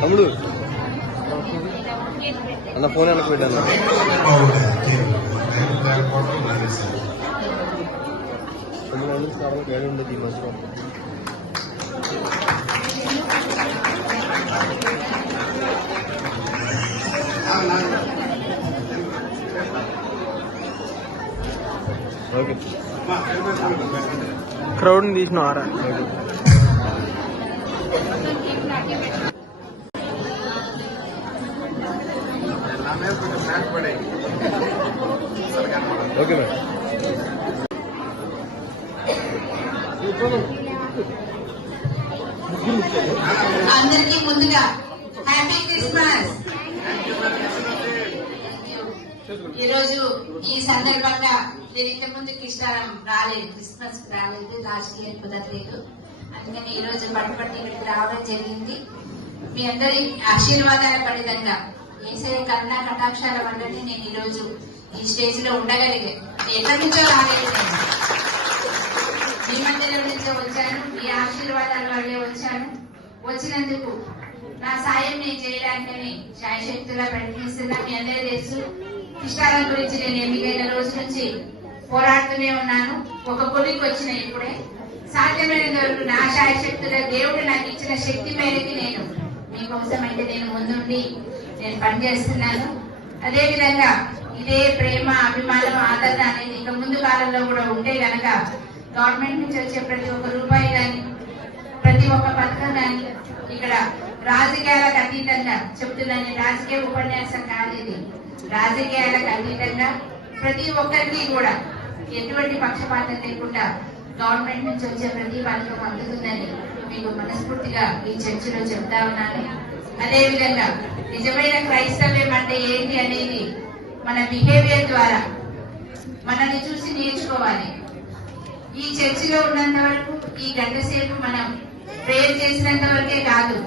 తమ్ముడు అన్న ఫోన్ వెనక్కి పెట్టాను. వేడి ఉండదు ఈ మధ్యలో. ఓకే క్రౌడ్ని తీసినారా? Okay madam. అందరికీ ముందుగా హ్యాపీ క్రిస్మస్. ఈరోజు ఈ సందర్భంగా నేను ఇంతకుముందు క్రిస్మస్ రాలేదు, లాస్ట్ ఇయర్ కుదరలేదు. అందుకని ఈ రోజు పట్టుపట్టి ఇక్కడికి రావడం జరిగింది. మీ అందరి ఆశీర్వాదాల ఫలితంగా ఏసయ్య కరుణా కటాక్షాల వల్లనే నేను ఈ రోజు ఈ స్టేజ్ లో ఉండగలిగే. ఎక్కడి నుంచో రాలేదు, నేను మీ మధ్యలో నుంచో వచ్చాను. మీ ఆశీర్వాదాల వల్లే వచ్చాను. వచ్చినందుకు నా సాయం నేను చేయడానికని శాయశక్తులా ప్రయత్నిస్తున్నా. మీ అందరూ తెలుసు, ఇష్టాల గురించి నేను ఎన్నికైన రోజు నుంచి పోరాడుతూనే ఉన్నాను. ఒక కొలికి వచ్చిన ఇప్పుడే సాధ్యమైన వరకు నా శాయశక్తుల దేవుడు నాకు ఇచ్చిన శక్తి మేరకి నేను మీకోసం అయితే నేను ముందుండి నేను పనిచేస్తున్నాను. అదేవిధంగా ఇదే ప్రేమ, అభిమానం, ఆదరణ అనేది ఇక ముందు కాలంలో కూడా ఉంటే గనక గవర్నమెంట్ నుంచి వచ్చే ప్రతి ఒక్క రూపాయి కానీ ప్రతి ఒక్క పథకం కానీ ఇక్కడ రాజకీయాలకు అతీతంగా చెప్తున్నాను. రాజకీయ ఉపన్యాసం కాదు ఇది. రాజకీయాలకు అతీతంగా ప్రతి ఒక్కరికి కూడా ఎటువంటి పక్షపాతం లేకుండా గవర్నమెంట్ నుంచి వచ్చే ప్రతి పథకం అందుతుందని మీకు మనస్ఫూర్తిగా ఈ చర్చలో చెప్తా ఉన్నాను. అదేవిధంగా నిజమైన క్రైస్తవ్యం అంటే ఏంటి అనేది మన బిహేవియర్ ద్వారా మనల్ని చూసి నేర్చుకోవాలి. ఈ చర్చిలో ఉన్నంత వరకు ఈ గంట సేపు మనం ప్రేయర్ చేసినంత వరకే కాదు,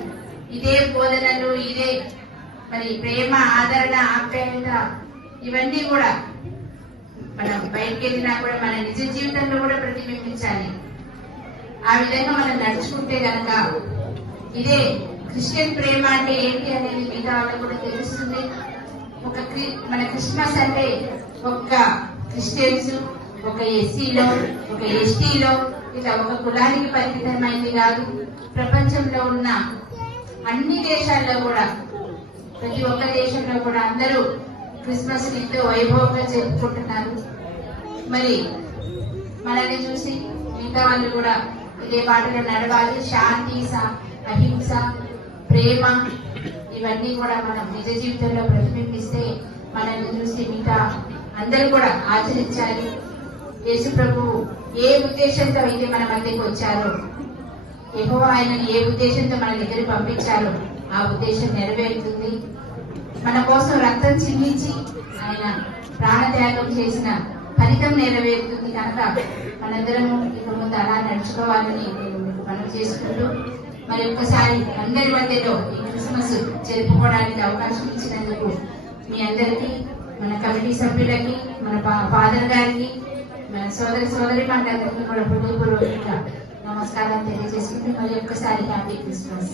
ఇదే బోధనలు, ఇదే మరి ప్రేమ, ఆదరణ, ఆప్యాయత ఇవన్నీ కూడా మనం బయటకు వెళ్ళినా కూడా మన నిజ జీవితంలో కూడా ప్రతిబింబించాలి. ఆ విధంగా మనం నడుచుకుంటే గనక ఇదే క్రిస్టియన్ ప్రేమ అంటే ఏంటి అనేది మిగతా వాళ్ళకు కూడా తెలుస్తుంది. మన క్రిస్మస్ అంటే ఒక్క క్రిస్టియన్స్, ఒక ఎస్సీలో, ఒక ఎస్టీలో ఇట్లా ఒక కులానికి పరిమితమైంది కాదు. ప్రపంచంలో ఉన్న అన్ని దేశాల్లో కూడా ప్రతి ఒక్క దేశంలో కూడా అందరూ క్రిస్మస్ ఎంతో వైభవంగా జరుపుకుంటున్నారు. మరి మనల్ని చూసి మిగతా వాళ్ళు కూడా ఇదే బాటలో నడవాలి. శాంతి, అహింస, ప్రేమ ఇవన్నీ కూడా మనం నిజ జీవితంలో ప్రతిబింబిస్తే మనల్ని చూసి మిగతా అందరూ కూడా ఆచరించాలి. యేసు ప్రభువు ఏ ఉద్దేశంతో అయితే మన మధ్యకి వచ్చారో, యెహోవా ఆయనను ఏ ఉద్దేశంతో మన దగ్గర పంపించారో ఆ ఉద్దేశం నెరవేరుతుంది. మన కోసం రక్తం చిందించి ఆయన ప్రాణత్యాగం చేసిన ఫలితం నెరవేరుతుంది. కనుక మనందరము ఇక ముందు అలా నడుచుకోవాలని మనం చేసుకుంటూ మరి ఒక్కసారి అందరి మధ్యలో ఈ క్రిస్మస్ జరుపుకోవడానికి అవకాశం ఇచ్చినందుకు మీ అందరికీ, మన కమిటీ సభ్యులకి, మన ఫాదర్ గారికి, మన సోదరి మండలికి కూడా హృదయపూర్వకంగా నమస్కారం తెలియజేసుకుంటూ మరి ఒక్కసారి హ్యాపీ క్రిస్మస్.